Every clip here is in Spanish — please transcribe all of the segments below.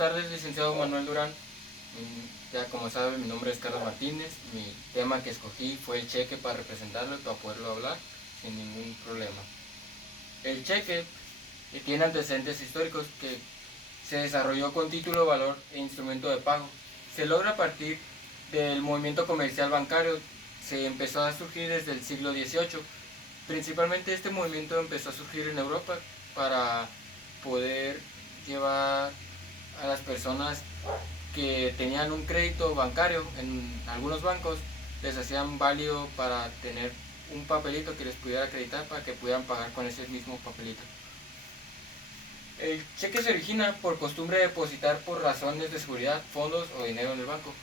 tardes, licenciado Manuel Durán. Ya como sabe, mi nombre es Carlos Martínez. Mi tema que escogí fue el cheque para representarlo y para poderlo hablar sin ningún problema. El cheque tiene antecedentes históricos que se desarrolló con título, valor e instrumento de pago. Se logra a partir del movimiento comercial bancario. Se empezó a surgir desde el siglo XVIII. Principalmente este movimiento empezó a surgir en Europa para poder llevar a las personas que tenían un crédito bancario en algunos bancos, les hacían válido para tener un papelito que les pudiera acreditar para que pudieran pagar con ese mismo papelito. El cheque se origina por costumbre de depositar por razones de seguridad fondos o dinero en el banco.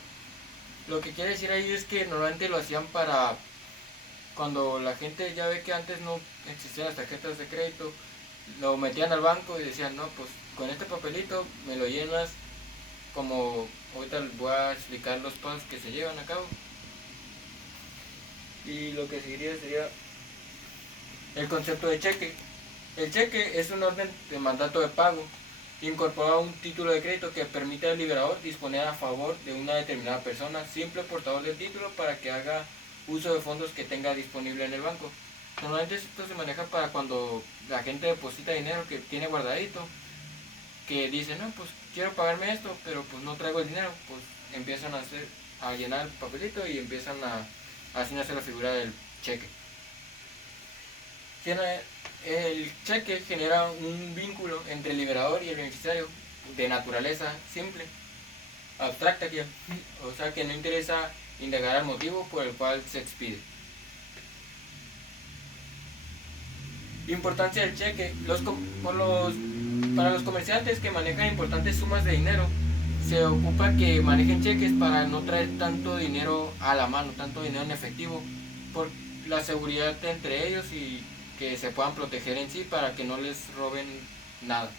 Lo que quiere decir ahí es que normalmente lo hacían para cuando la gente ya ve que antes no existían las tarjetas de crédito, lo metían al banco y decían, no, pues con este papelito me lo llenas, como ahorita voy a explicar los pasos que se llevan a cabo. Y lo que seguiría sería el concepto de cheque. El cheque es un orden de mandato de pago incorporado a un título de crédito que permite al liberador disponer a favor de una determinada persona, simple portador del título, para que haga uso de fondos que tenga disponible en el banco. Normalmente esto se maneja para cuando la gente deposita dinero que tiene guardadito, que dice, no, pues quiero pagarme esto, pero pues no traigo el dinero, pues empiezan a llenar el papelito y empiezan a hacer la figura del cheque. El cheque genera un vínculo entre el liberador y el beneficiario de naturaleza simple, abstracta aquí, o sea que no interesa indagar el motivo por el cual se expide. Importancia del cheque. Para los comerciantes que manejan importantes sumas de dinero, se ocupa que manejen cheques para no traer tanto dinero a la mano, tanto dinero en efectivo, por la seguridad entre ellos y que se puedan proteger en sí para que no les roben nada.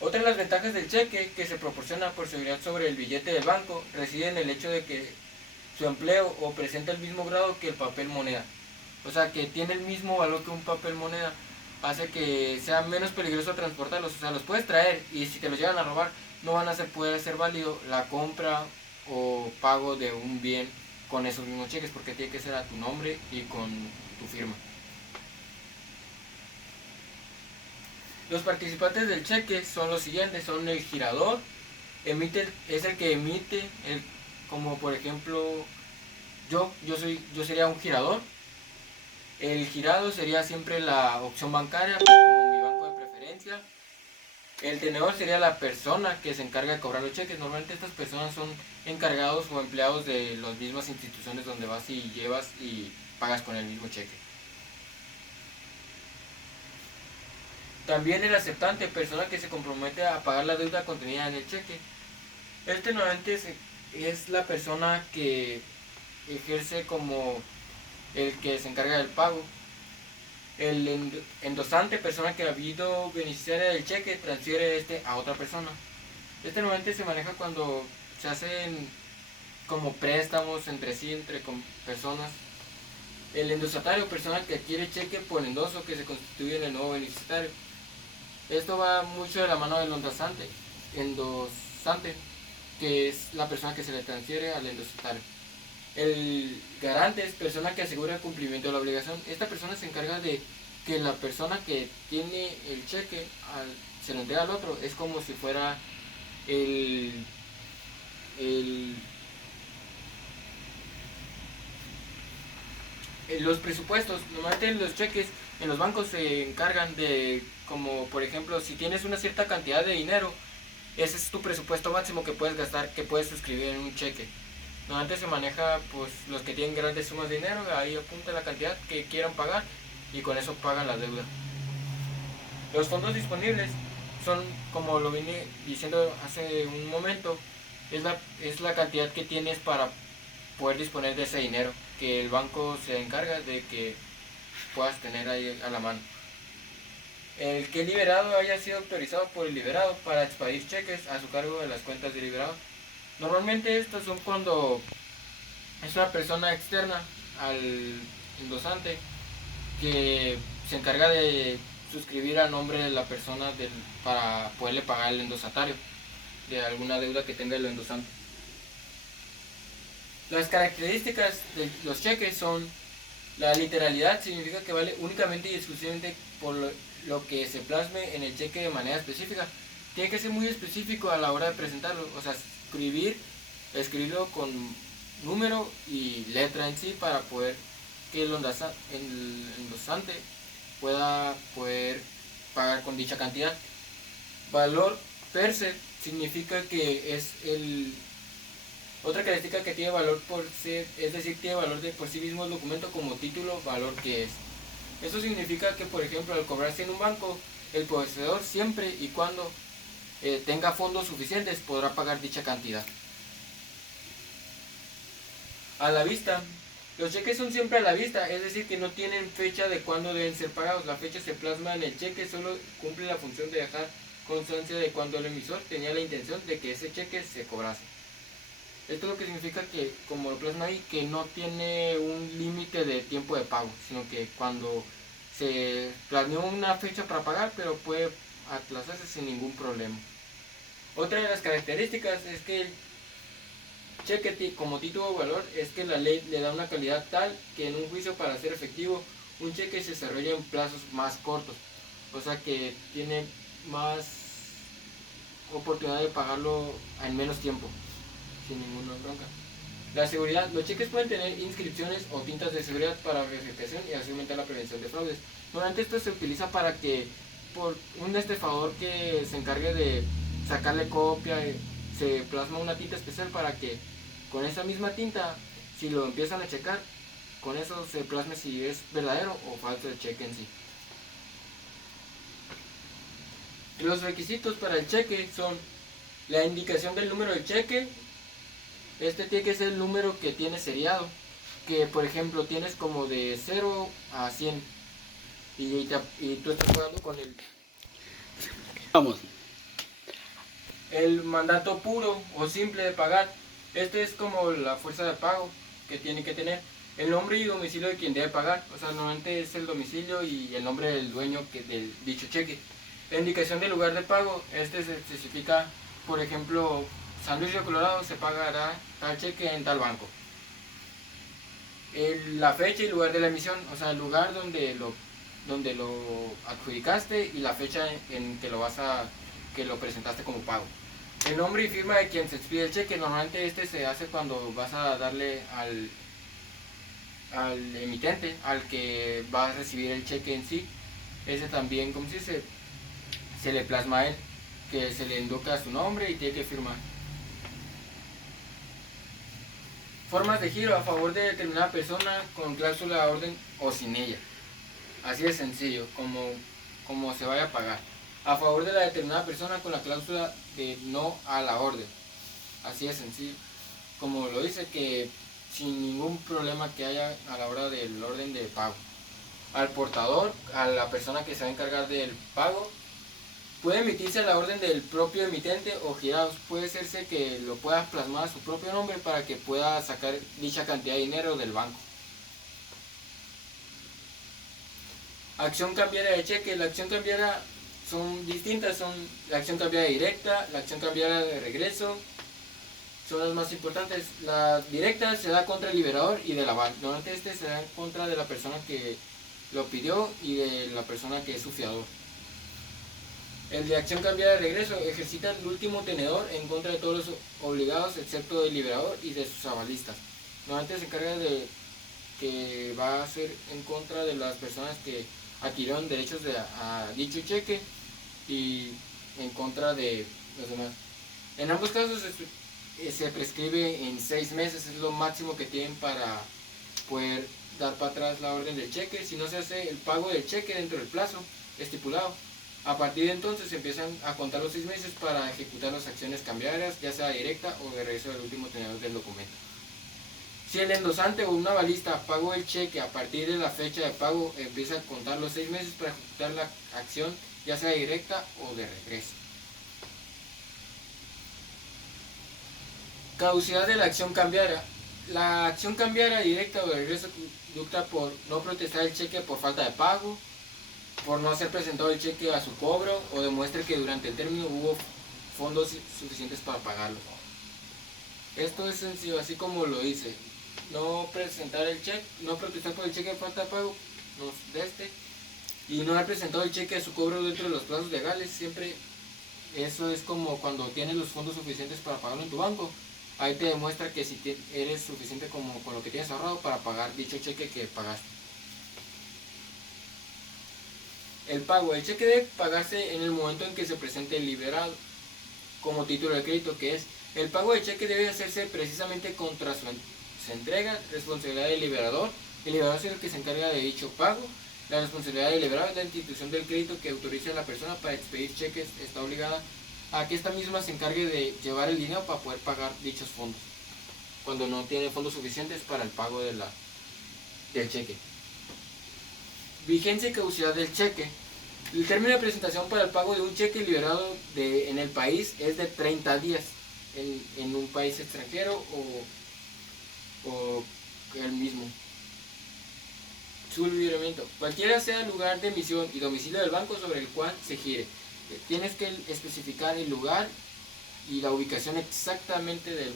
Otra de las ventajas del cheque que se proporciona por seguridad sobre el billete del banco reside en el hecho de que su empleo o presenta el mismo grado que el papel moneda. O sea, que tiene el mismo valor que un papel moneda, hace que sea menos peligroso transportarlos. O sea, los puedes traer y si te los llegan a robar, no van a poder hacer válido la compra o pago de un bien con esos mismos cheques, porque tiene que ser a tu nombre y con tu firma. Los participantes del cheque son los siguientes: son el girador, es el que emite, como por ejemplo yo sería un girador. El girado sería siempre la opción bancaria como mi banco de preferencia. El tenedor sería la persona que se encarga de cobrar los cheques. Normalmente estas personas son encargados o empleados de las mismas instituciones donde vas y llevas y pagas con el mismo cheque. También el aceptante, persona que se compromete a pagar la deuda contenida en el cheque. Este normalmente es la persona que ejerce como el que se encarga del pago. El endosante, persona que ha habido beneficiaria del cheque, transfiere este a otra persona. Este normalmente se maneja cuando se hacen como préstamos entre sí, entre personas. El endosatario, persona que adquiere cheque por endoso que se constituye en el nuevo beneficiario. Esto va mucho de la mano del endosante, que es la persona que se le transfiere al endosatario. El garante es persona que asegura el cumplimiento de la obligación. Esta persona se encarga de que la persona que tiene el cheque se lo entrega al otro. Es como si fuera los presupuestos. Normalmente los cheques en los bancos se encargan de, como por ejemplo, si tienes una cierta cantidad de dinero, ese es tu presupuesto máximo que puedes gastar, que puedes suscribir en un cheque. Normalmente se maneja, pues los que tienen grandes sumas de dinero, ahí apunta la cantidad que quieran pagar y con eso pagan la deuda. Los fondos disponibles son, como lo vine diciendo hace un momento, es la cantidad que tienes para poder disponer de ese dinero, que el banco se encarga de que puedas tener ahí a la mano. El que el liberado haya sido autorizado por el liberado para expedir cheques a su cargo de las cuentas del liberado. Normalmente estos son cuando es una persona externa al endosante que se encarga de suscribir a nombre de la persona para poderle pagar el endosatario de alguna deuda que tenga el endosante. Las características de los cheques son: la literalidad, significa que vale únicamente y exclusivamente por lo que se plasme en el cheque de manera específica. Tiene que ser muy específico a la hora de presentarlo, o sea, escribirlo con número y letra en sí para poder que el endosante pueda poder pagar con dicha cantidad. Valor per se significa que es otra característica que tiene valor por ser, es decir, tiene valor de por sí mismo el documento como título, valor que es. Eso significa que, por ejemplo, al cobrarse en un banco, el poseedor siempre y cuando tenga fondos suficientes podrá pagar dicha cantidad. A la vista. Los cheques son siempre a la vista, es decir, que no tienen fecha de cuándo deben ser pagados. La fecha se plasma en el cheque, solo cumple la función de dejar constancia de cuando el emisor tenía la intención de que ese cheque se cobrase. Esto es lo que significa que, como lo plasma ahí, que no tiene un límite de tiempo de pago, sino que cuando se planeó una fecha para pagar, pero puede aplazarse sin ningún problema. Otra de las características es que el cheque como título de valor es que la ley le da una calidad tal que en un juicio, para ser efectivo, un cheque se desarrolla en plazos más cortos, o sea que tiene más oportunidad de pagarlo en menos tiempo, sin ninguna bronca. La seguridad. Los cheques pueden tener inscripciones o tintas de seguridad para verificación y así aumentar la prevención de fraudes. Normalmente esto se utiliza para que por un estafador que se encargue de sacarle copia, se plasma una tinta especial para que con esa misma tinta, si lo empiezan a checar, con eso se plasme si es verdadero o falso el cheque en sí. Los requisitos para el cheque son la indicación del número del cheque. Este tiene que ser el número que tiene seriado, que por ejemplo tienes como de 0 a 100 y tú estás jugando con el mandato puro o simple de pagar. Este es como la fuerza de pago que tiene que tener. El nombre y domicilio de quien debe pagar, o sea, normalmente es el domicilio y el nombre del dueño del dicho cheque. La indicación del lugar de pago, este se especifica, por ejemplo, San Luis Río Colorado, se pagará tal cheque en tal banco. La fecha y lugar de la emisión, o sea, el lugar donde lo adjudicaste y la fecha en que que lo presentaste como pago. El nombre y firma de quien se expide el cheque, normalmente este se hace cuando vas a darle al emitente, al que va a recibir el cheque en sí. Ese también, como si se le plasma a él, que se le indica su nombre y tiene que firmar. Formas de giro: a favor de determinada persona con cláusula de orden o sin ella. Así de sencillo, como se vaya a pagar. A favor de la determinada persona con la cláusula de no a la orden. Así de sencillo. Como lo dice, que sin ningún problema que haya a la hora del orden de pago. Al portador, a la persona que se va a encargar del pago, puede emitirse la orden del propio emitente o girados. Puede hacerse que lo pueda plasmar a su propio nombre para que pueda sacar dicha cantidad de dinero del banco. Acción cambiaria de cheque. La acción cambiaria son distintas, son la acción cambiaria directa, la acción cambiaria de regreso, son las más importantes. La directa se da contra el liberador y del aval. Normalmente se da en contra de la persona que lo pidió y de la persona que es su fiador. El de acción cambiaria de regreso ejercita el último tenedor en contra de todos los obligados excepto del liberador y de sus avalistas. Normalmente se encarga de que va a ser en contra de las personas que adquirieron derechos a dicho cheque y en contra de los demás. En ambos casos se prescribe en 6 meses, es lo máximo que tienen para poder dar para atrás la orden del cheque. Si no se hace el pago del cheque dentro del plazo estipulado, a partir de entonces se empiezan a contar los 6 meses para ejecutar las acciones cambiarias, ya sea directa o de regreso del último tenedor del documento. Si el endosante o un avalista pagó el cheque a partir de la fecha de pago, empieza a contar los 6 meses para ejecutar la acción, ya sea directa o de regreso. Caducidad de la acción cambiaria. La acción cambiaria directa o de regreso conducta por no protestar el cheque por falta de pago, por no hacer presentado el cheque a su cobro o demuestre que durante el término hubo fondos suficientes para pagarlo. Esto es sencillo, así como lo dice. No presentar el cheque, no protestar por el cheque de falta de pago, y no haber presentado el cheque a su cobro dentro de los plazos legales. Siempre eso es como cuando tienes los fondos suficientes para pagarlo en tu banco. Ahí te demuestra que si eres suficiente como con lo que tienes ahorrado para pagar dicho cheque que pagaste. El pago. El cheque debe pagarse en el momento en que se presente el liberado como título de crédito, que es el pago del cheque debe hacerse precisamente contra su entrega, responsabilidad del liberador. El liberador es el que se encarga de dicho pago. La responsabilidad del liberador es la institución del crédito que autoriza a la persona para expedir cheques. Está obligada a que esta misma se encargue de llevar el dinero para poder pagar dichos fondos, cuando no tiene fondos suficientes para el pago del cheque. Vigencia y caducidad del cheque. El término de presentación para el pago de un cheque liberado en el país es de 30 días en un país extranjero o el mismo. Su libramiento. Cualquiera sea el lugar de emisión y domicilio del banco sobre el cual se gire. Tienes que especificar el lugar y la ubicación exactamente del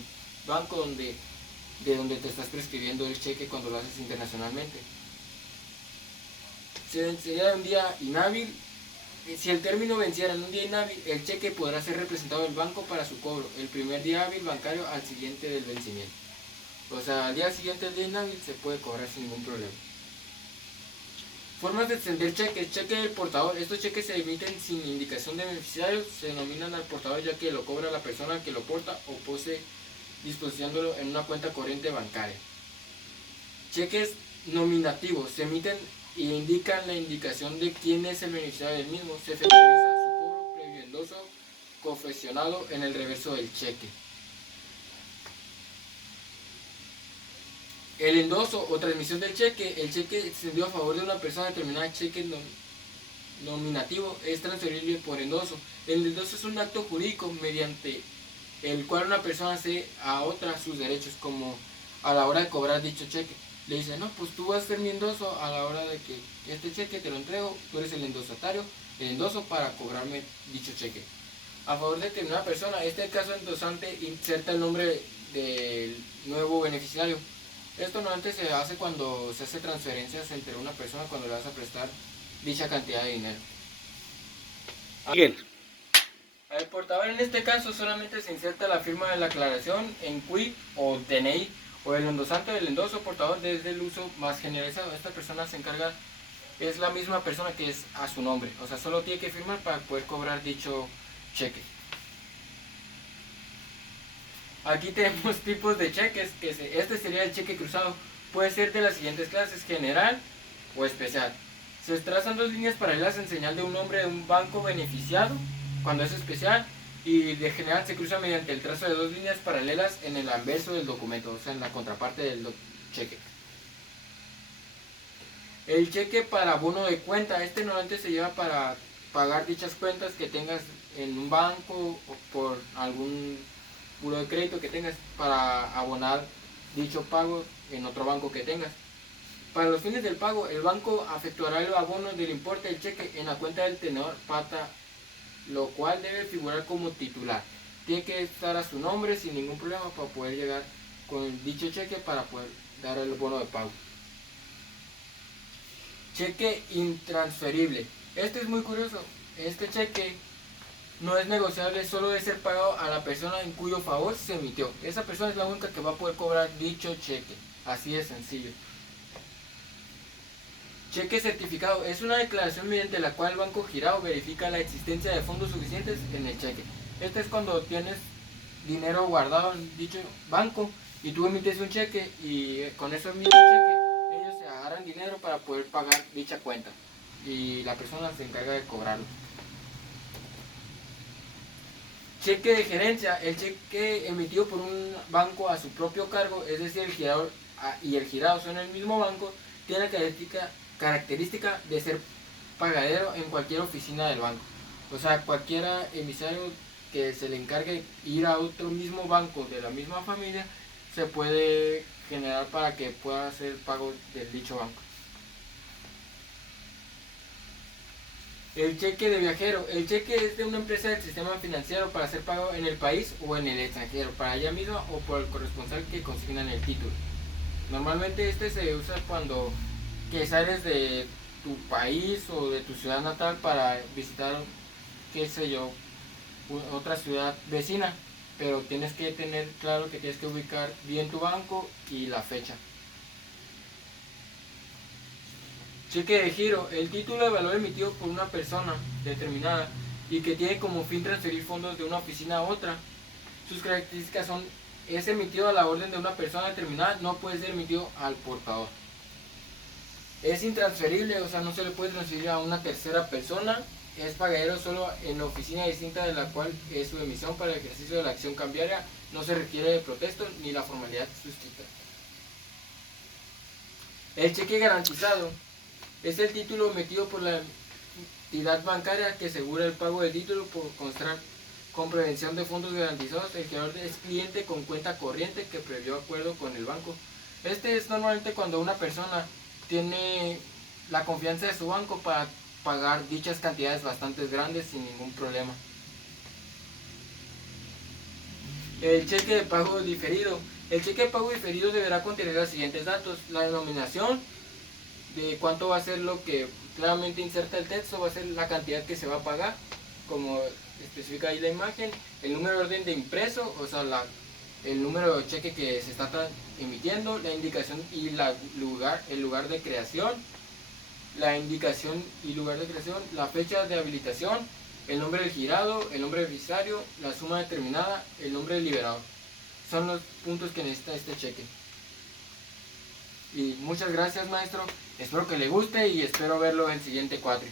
banco de donde te estás prescribiendo el cheque cuando lo haces internacionalmente. Se vencería un día inhábil. Si el término venciera en un día inhábil, el cheque podrá ser representado del banco para su cobro el primer día hábil bancario al siguiente del vencimiento. O sea, al día siguiente del día inhábil se puede cobrar sin ningún problema. Formas de extender cheques. Cheque del portador. Estos cheques se emiten sin indicación de beneficiario. Se denominan al portador ya que lo cobra la persona que lo porta o posee, disposicionándolo en una cuenta corriente bancaria. Cheques nominativos. Se emiten y indican la indicación de quién es el beneficiario del mismo. Se efectualiza su cobro previo endoso confeccionado en el reverso del cheque. El endoso o transmisión del cheque. El cheque extendido a favor de una persona determinada, cheque nominativo, es transferible por endoso. El endoso es un acto jurídico mediante el cual una persona hace a otra sus derechos, como a la hora de cobrar dicho cheque. Le dice, no, pues tú vas a ser mi endoso a la hora de que este cheque te lo entrego, tú eres el endosatario, el endoso para cobrarme dicho cheque. A favor de determinada persona, este caso endosante inserta el nombre del nuevo beneficiario. Esto normalmente se hace cuando se hace transferencias entre una persona cuando le vas a prestar dicha cantidad de dinero. Miguel. Al portador en este caso solamente se inserta la firma de la aclaración en QUIP o DNI, o el endosante del endoso portador desde el uso más generalizado. Esta persona se encarga, es la misma persona que es a su nombre, o sea, solo tiene que firmar para poder cobrar dicho cheque. Aquí tenemos tipos de cheques, este sería el cheque cruzado. Puede ser de las siguientes clases: general o especial. Se trazan dos líneas paralelas en señal de un nombre de un banco beneficiado cuando es especial, y de general se cruza mediante el trazo de dos líneas paralelas en el anverso del documento, o sea, en la contraparte del cheque. El cheque para abono de cuenta. Este normalmente se lleva para pagar dichas cuentas que tengas en un banco o por algún buro de crédito que tengas, para abonar dicho pago en otro banco que tengas. Para los fines del pago, el banco efectuará el abono del importe del cheque en la cuenta del tenedor pata, lo cual debe figurar como titular. Tiene que estar a su nombre sin ningún problema para poder llegar con dicho cheque para poder dar el bono de pago. Cheque intransferible. Este es muy curioso. Este cheque no es negociable, solo debe ser pagado a la persona en cuyo favor se emitió. Esa persona es la única que va a poder cobrar dicho cheque. Así de sencillo. Cheque certificado. Es una declaración mediante la cual el banco girado verifica la existencia de fondos suficientes en el cheque. Este es cuando tienes dinero guardado en dicho banco y tú emites un cheque, y con eso mismo cheque ellos se agarran dinero para poder pagar dicha cuenta y la persona se encarga de cobrarlo. Cheque de gerencia. El cheque emitido por un banco a su propio cargo, es decir, el girador y el girado son el mismo banco, tiene la característica de ser pagadero en cualquier oficina del banco. O sea, cualquier emisario que se le encargue ir a otro mismo banco de la misma familia se puede generar para que pueda hacer pago del dicho banco. El cheque de viajero. El cheque es de una empresa del sistema financiero para ser pago en el país o en el extranjero, para ella misma o por el corresponsal que consignan el título. Normalmente este se usa cuando que sales de tu país o de tu ciudad natal para visitar, qué sé yo, otra ciudad vecina, pero tienes que tener claro que tienes que ubicar bien tu banco y la fecha. Cheque de giro. El título de valor emitido por una persona determinada y que tiene como fin transferir fondos de una oficina a otra. Sus características son: es emitido a la orden de una persona determinada, no puede ser emitido al portador. Es intransferible, o sea, no se le puede transferir a una tercera persona. Es pagadero solo en oficina distinta de la cual es su emisión. Para el ejercicio de la acción cambiaria no se requiere de protesto ni la formalidad suscrita. El cheque garantizado es el título emitido por la entidad bancaria que asegura el pago del título por constar con prevención de fondos garantizados. El creador es cliente con cuenta corriente que previó acuerdo con el banco. Este es normalmente cuando una persona tiene la confianza de su banco para pagar dichas cantidades bastante grandes sin ningún problema. El cheque de pago diferido. El cheque de pago diferido deberá contener los siguientes datos: la denominación de cuánto va a ser lo que claramente inserta el texto, va a ser la cantidad que se va a pagar, como especifica ahí la imagen, el número de orden de impreso, o sea, el número de cheque que se está emitiendo, la indicación y el lugar de creación, la indicación y lugar de creación, la fecha de habilitación, el nombre del girado, el nombre del beneficiario, la suma determinada, el nombre del liberador. Son los puntos que necesita este cheque. Y muchas gracias, maestro. Espero que le guste y espero verlo en el siguiente cuatri.